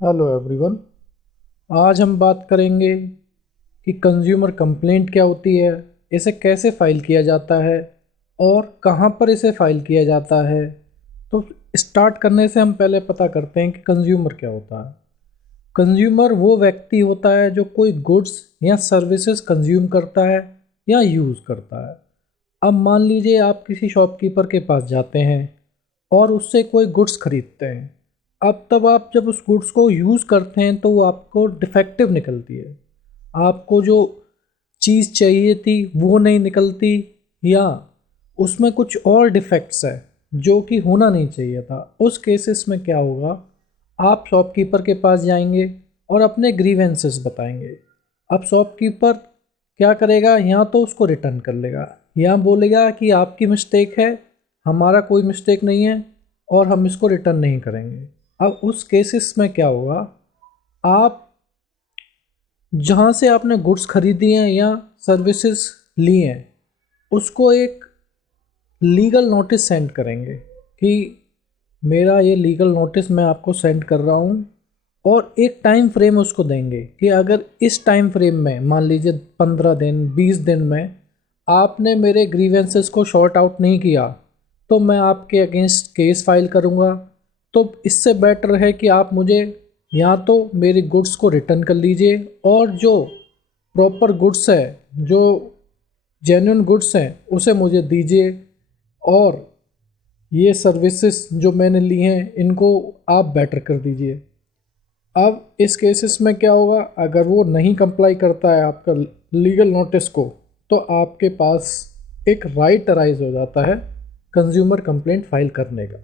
Hello everyone. आज हम बात करेंगे कि कंज्यूमर कंप्लेंट क्या होती है, इसे कैसे फ़ाइल किया जाता है और कहाँ पर इसे फ़ाइल किया जाता है। तो स्टार्ट करने से हम पहले पता करते हैं कि कंज्यूमर क्या होता है। कंज्यूमर वो व्यक्ति होता है जो कोई गुड्स या सर्विसेज कंज्यूम करता है या यूज़ करता है। अब मान लीजिए आप किसी शॉपकीपर के पास जाते हैं और उससे कोई गुड्स खरीदते हैं। अब तब आप जब उस गुड्स को यूज़ करते हैं तो वो आपको डिफेक्टिव निकलती है। आपको जो चीज़ चाहिए थी वो नहीं निकलती, या उसमें कुछ और डिफेक्ट्स है जो कि होना नहीं चाहिए था। उस केसेस में क्या होगा, आप शॉपकीपर के पास जाएंगे और अपने ग्रीवेंसेस बताएंगे। अब शॉपकीपर क्या करेगा, या तो उसको रिटर्न कर लेगा या बोलेगा कि आपकी मिस्टेक है, हमारा कोई मिस्टेक नहीं है और हम इसको रिटर्न नहीं करेंगे। अब उस केसेस में क्या होगा, आप जहाँ से आपने गुड्स खरीदी हैं या सर्विसेज ली हैं उसको एक लीगल नोटिस सेंड करेंगे कि मेरा ये लीगल नोटिस मैं आपको सेंड कर रहा हूँ, और एक टाइम फ्रेम उसको देंगे कि अगर इस टाइम फ्रेम में मान लीजिए 15 दिन 20 दिन में आपने मेरे ग्रीवेंसेस को शॉर्ट आउट नहीं किया तो मैं आपके अगेंस्ट केस फाइल करूँगा। तो इससे बेटर है कि आप मुझे या तो मेरी गुड्स को रिटर्न कर लीजिए और जो प्रॉपर गुड्स है, जो जेन्युइन गुड्स हैं उसे मुझे दीजिए, और ये सर्विसेज जो मैंने ली हैं इनको आप बेटर कर दीजिए। अब इस केसेस में क्या होगा, अगर वो नहीं कंप्लाई करता है आपका लीगल नोटिस को, तो आपके पास एक राइट अराइज हो जाता है कंज्यूमर कंप्लेंट फाइल करने का।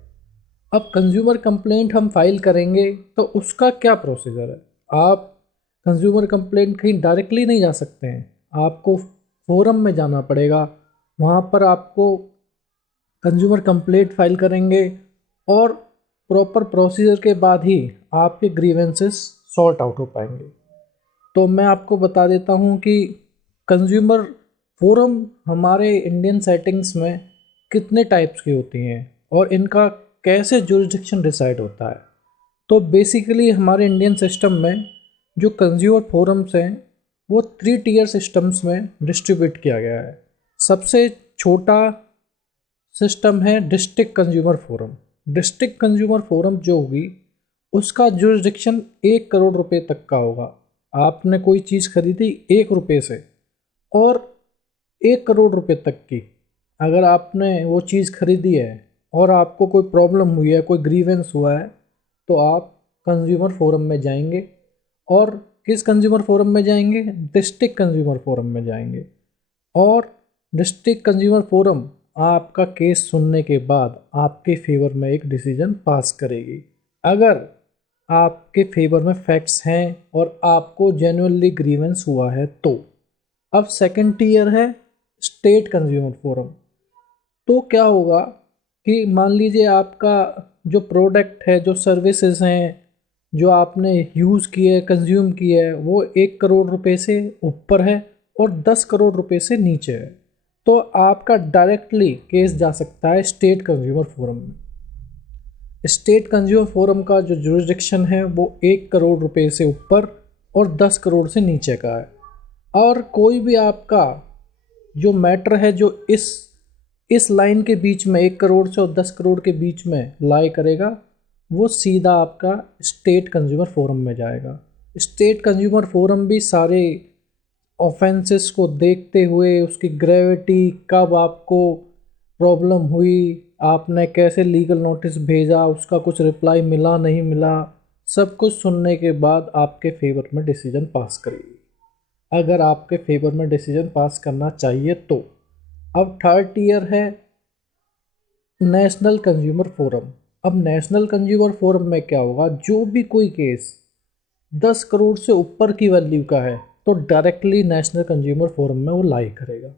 अब कंज्यूमर कंप्लेंट हम फाइल करेंगे तो उसका क्या प्रोसीजर है। आप कंज्यूमर कंप्लेंट कहीं डायरेक्टली नहीं जा सकते हैं, आपको फोरम में जाना पड़ेगा। वहाँ पर आपको कंज्यूमर कंप्लेंट फाइल करेंगे और प्रॉपर प्रोसीजर के बाद ही आपके ग्रीवेंसेस सॉर्ट आउट हो पाएंगे। तो मैं आपको बता देता हूँ कि कंज्यूमर फोरम हमारे इंडियन सेटिंग्स में कितने टाइप्स की होती हैं और इनका कैसे जुरिडिक्शन डिसाइड होता है। तो बेसिकली हमारे इंडियन सिस्टम में जो कंज्यूमर फोरम्स हैं वो 3 टियर सिस्टम्स में डिस्ट्रीब्यूट किया गया है। सबसे छोटा सिस्टम है district consumer forum. District consumer forum जो होगी उसका जुरिडिक्शन 1 करोड़ रुपए तक का होगा। आपने कोई चीज़ खरीदी 1 रुपये से, और 1 करोड़ रुपए तक की अगर आपने वो चीज़ खरीदी है और आपको कोई प्रॉब्लम हुई है, कोई ग्रीवेंस हुआ है, तो आप कंज्यूमर फोरम में जाएंगे। और किस कंज्यूमर फोरम में जाएंगे, डिस्ट्रिक्ट कंज्यूमर फोरम में जाएंगे। और डिस्ट्रिक्ट कंज्यूमर फोरम आपका केस सुनने के बाद आपके फेवर में एक डिसीजन पास करेगी। अगर आपके फेवर में फैक्ट्स हैं और आपको जेन्युइनली ग्रीवेंस हुआ है तो। अब सेकंड टियर है स्टेट कंज्यूमर फोरम। तो क्या होगा कि मान लीजिए आपका जो प्रोडक्ट है, जो सर्विसेज हैं, जो आपने यूज़ किए कंज्यूम किए है, वो 1 करोड़ रुपए से ऊपर है और 10 करोड़ रुपए से नीचे है, तो आपका डायरेक्टली केस जा सकता है स्टेट कंज्यूमर फोरम में। स्टेट कंज्यूमर फोरम का जो जुरिडिक्शन है वो 1 करोड़ रुपए से ऊपर और 10 करोड़ से नीचे का है। और कोई भी आपका जो मैटर है जो इस लाइन के बीच में 1 करोड़ से और 10 करोड़ के बीच में लाई करेगा, वो सीधा आपका स्टेट कंज्यूमर फोरम में जाएगा। स्टेट कंज्यूमर फोरम भी सारे ऑफेंसेस को देखते हुए, उसकी ग्रेविटी, कब आपको प्रॉब्लम हुई, आपने कैसे लीगल नोटिस भेजा, उसका कुछ रिप्लाई मिला नहीं मिला, सब कुछ सुनने के बाद आपके फेवर में डिसीजन पास करेगी, अगर आपके फेवर में डिसीजन पास करना चाहिए तो। अब थर्ड टियर है नेशनल कंज्यूमर फोरम। अब नेशनल कंज्यूमर फोरम में क्या होगा, जो भी कोई केस 10 करोड़ से ऊपर की वैल्यू का है तो डायरेक्टली नेशनल कंज्यूमर फोरम में वो लाई करेगा।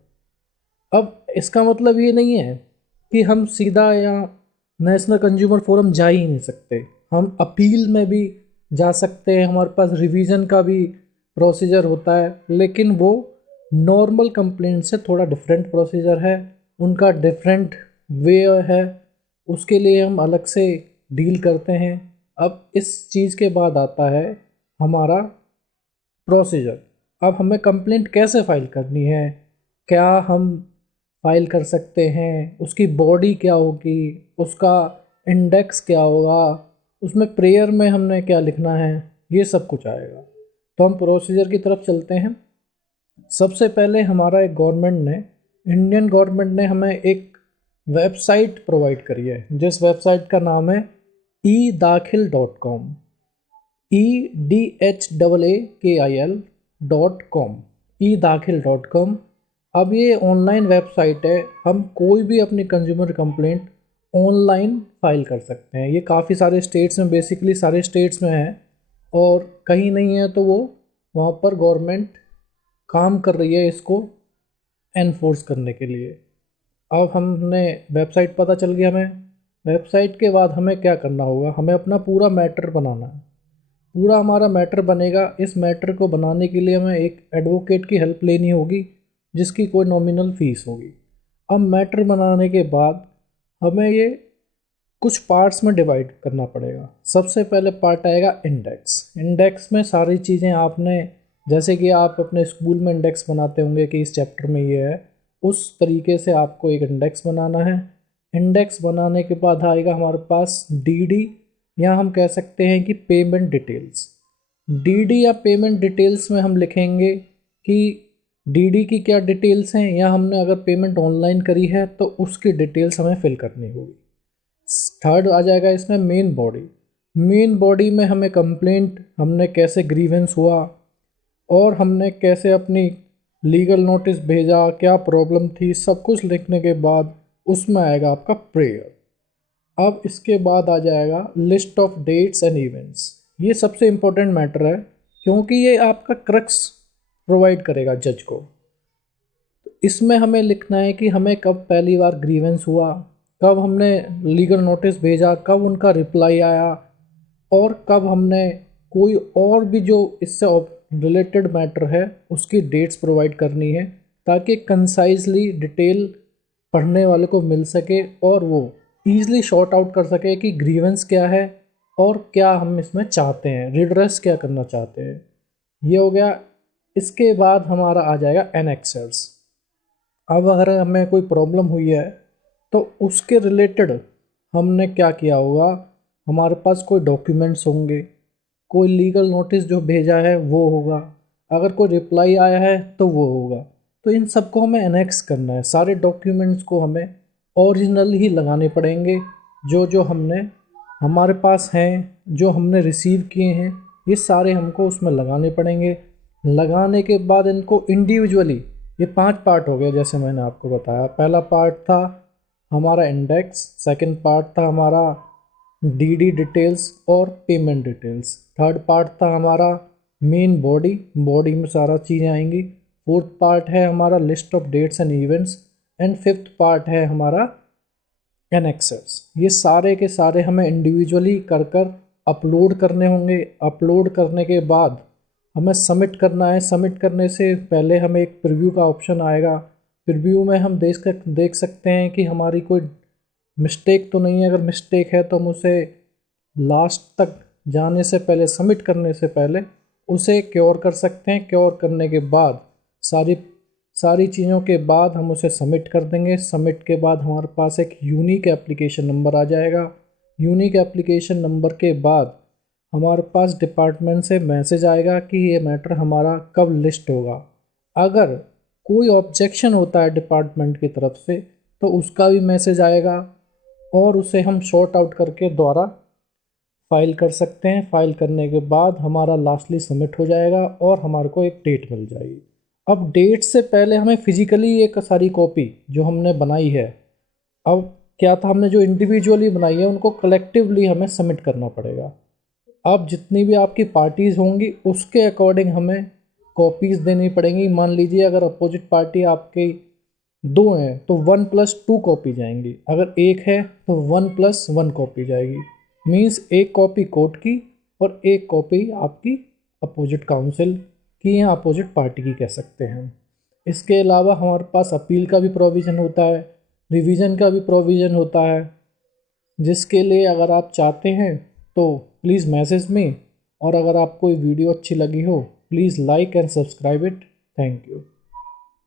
अब इसका मतलब ये नहीं है कि हम सीधा या नेशनल कंज्यूमर फोरम जा ही नहीं सकते, हम अपील में भी जा सकते हैं, हमारे पास रिवीजन का भी प्रोसीजर होता है, लेकिन वो नॉर्मल कंप्लेंट से थोड़ा डिफरेंट प्रोसीजर है, उनका डिफरेंट वे है, उसके लिए हम अलग से डील करते हैं। अब इस चीज़ के बाद आता है हमारा प्रोसीजर। अब हमें कंप्लेंट कैसे फ़ाइल करनी है, क्या हम फाइल कर सकते हैं, उसकी बॉडी क्या होगी, उसका इंडेक्स क्या होगा, उसमें प्रेयर में हमने क्या लिखना है, ये सब कुछ आएगा। तो हम प्रोसीजर की तरफ चलते हैं। सबसे पहले हमारा एक इंडियन गवर्नमेंट ने हमें एक वेबसाइट प्रोवाइड करी है, जिस वेबसाइट का नाम है edakhil.com, EDHAAKIL.com, edakhil.com। अब ये ऑनलाइन वेबसाइट है, हम कोई भी अपनी कंज्यूमर कंप्लेंट ऑनलाइन फाइल कर सकते हैं। ये काफ़ी सारे स्टेट्स में, बेसिकली सारे स्टेट्स में है, और कहीं नहीं है तो वो वहाँ पर गवर्नमेंट काम कर रही है इसको एनफोर्स करने के लिए। अब हमने वेबसाइट पता चल गया हमें। वेबसाइट के बाद हमें क्या करना होगा, हमें अपना पूरा मैटर बनाना है। पूरा हमारा मैटर बनेगा। इस मैटर को बनाने के लिए हमें एक एडवोकेट की हेल्प लेनी होगी, जिसकी कोई नॉमिनल फ़ीस होगी। अब मैटर बनाने के बाद हमें ये कुछ पार्ट्स में डिवाइड करना पड़ेगा। सबसे पहले पार्ट आएगा इंडेक्स। इंडेक्स में सारी चीज़ें आपने, जैसे कि आप अपने स्कूल में इंडेक्स बनाते होंगे कि इस चैप्टर में ये है, उस तरीके से आपको एक इंडेक्स बनाना है। इंडेक्स बनाने के बाद आएगा हमारे पास डीडी, या हम कह सकते हैं कि पेमेंट डिटेल्स। डीडी या पेमेंट डिटेल्स में हम लिखेंगे कि डीडी की क्या डिटेल्स हैं, या हमने अगर पेमेंट ऑनलाइन करी है तो उसकी डिटेल्स हमें फिल करनी होगी। थर्ड आ जाएगा इसमें मेन बॉडी। मेन बॉडी में हमें कंप्लेंट, हमने कैसे ग्रीवेंस हुआ, और हमने कैसे अपनी लीगल नोटिस भेजा, क्या प्रॉब्लम थी, सब कुछ लिखने के बाद उसमें आएगा आपका प्रेयर। अब इसके बाद आ जाएगा list of dates and events. ये सबसे इम्पोर्टेंट मैटर है, क्योंकि ये आपका क्रक्स प्रोवाइड करेगा जज को। इसमें हमें लिखना है कि हमें कब पहली बार ग्रीवेंस हुआ, कब हमने लीगल नोटिस भेजा, कब उनका रिप्लाई आया, और कब हमने कोई और भी जो इससे रिलेटेड मैटर है उसकी डेट्स प्रोवाइड करनी है, ताकि कंसाइजली डिटेल पढ़ने वाले को मिल सके और वो ईज़िली शॉर्ट आउट कर सके कि ग्रीवेंस क्या है और क्या हम इसमें चाहते हैं, रिड्रेस क्या करना चाहते हैं। ये हो गया। इसके बाद हमारा आ जाएगा एनेक्सर्स। अब अगर हमें कोई प्रॉब्लम हुई है तो उसके रिलेटेड हमने क्या किया होगा, हमारे पास कोई डॉक्यूमेंट्स होंगे, कोई लीगल नोटिस जो भेजा है वो होगा, अगर कोई रिप्लाई आया है तो वो होगा। तो इन सबको हमें एनेक्स करना है। सारे डॉक्यूमेंट्स को हमें ओरिजिनल ही लगाने पड़ेंगे, जो जो हमने हमारे पास हैं, जो हमने रिसीव किए हैं, ये सारे हमको उसमें लगाने पड़ेंगे। लगाने के बाद इनको इंडिविजुअली, ये 5 पार्ट हो गए जैसे मैंने आपको बताया। पहला पार्ट था हमारा इंडेक्स, सेकंड पार्ट था हमारा डीडी डिटेल्स और पेमेंट डिटेल्स, थर्ड पार्ट था हमारा मेन बॉडी, बॉडी में सारा चीज़ें आएंगी, फोर्थ पार्ट है हमारा list of dates and events, and fifth part है हमारा एनेक्सर्स। ये सारे के सारे हमें इंडिविजुअली कर कर अपलोड करने होंगे। अपलोड करने के बाद हमें सबमिट करना है। सबमिट करने से पहले हमें एक प्रीव्यू का ऑप्शन आएगा। प्रीव्यू में हम देख सकते हैं कि हमारी कोई मिस्टेक तो नहीं है। अगर मिस्टेक है तो हम उसे लास्ट तक जाने से पहले, सबमिट करने से पहले उसे क्योर कर सकते हैं। क्योर करने के बाद सारी सारी चीज़ों के बाद हम उसे सबमिट कर देंगे। सबमिट के बाद हमारे पास एक यूनिक एप्लीकेशन नंबर आ जाएगा। यूनिक एप्लीकेशन नंबर के बाद हमारे पास डिपार्टमेंट से मैसेज आएगा कि ये मैटर हमारा कब लिस्ट होगा। अगर कोई ऑब्जेक्शन होता है डिपार्टमेंट की तरफ से तो उसका भी मैसेज आएगा, और उसे हम शॉर्ट आउट करके द्वारा फाइल कर सकते हैं। फाइल करने के बाद हमारा लास्टली सबमिट हो जाएगा और हमारे को एक डेट मिल जाएगी। अब डेट से पहले हमें फिजिकली एक सारी कॉपी जो हमने बनाई है, अब क्या था, हमने जो इंडिविजुअली बनाई है उनको कलेक्टिवली हमें सबमिट करना पड़ेगा। अब जितनी भी आपकी पार्टीज़ होंगी उसके अकॉर्डिंग हमें कॉपीज़ देनी पड़ेंगी। मान लीजिए अगर अपोजिट पार्टी आपके 2 हैं तो 1+2 कॉपी जाएंगी, अगर एक है तो 1+1 कॉपी जाएगी। मीन्स एक कॉपी कोर्ट की और एक कॉपी आपकी अपोजिट काउंसिल की या अपोजिट पार्टी की कह सकते हैं। इसके अलावा हमारे पास अपील का भी प्रोविज़न होता है, रिवीजन का भी प्रोविज़न होता है, जिसके लिए अगर आप चाहते हैं तो प्लीज़ मैसेज मी, और अगर आपको ये वीडियो अच्छी लगी हो please like and subscribe it. Thank you.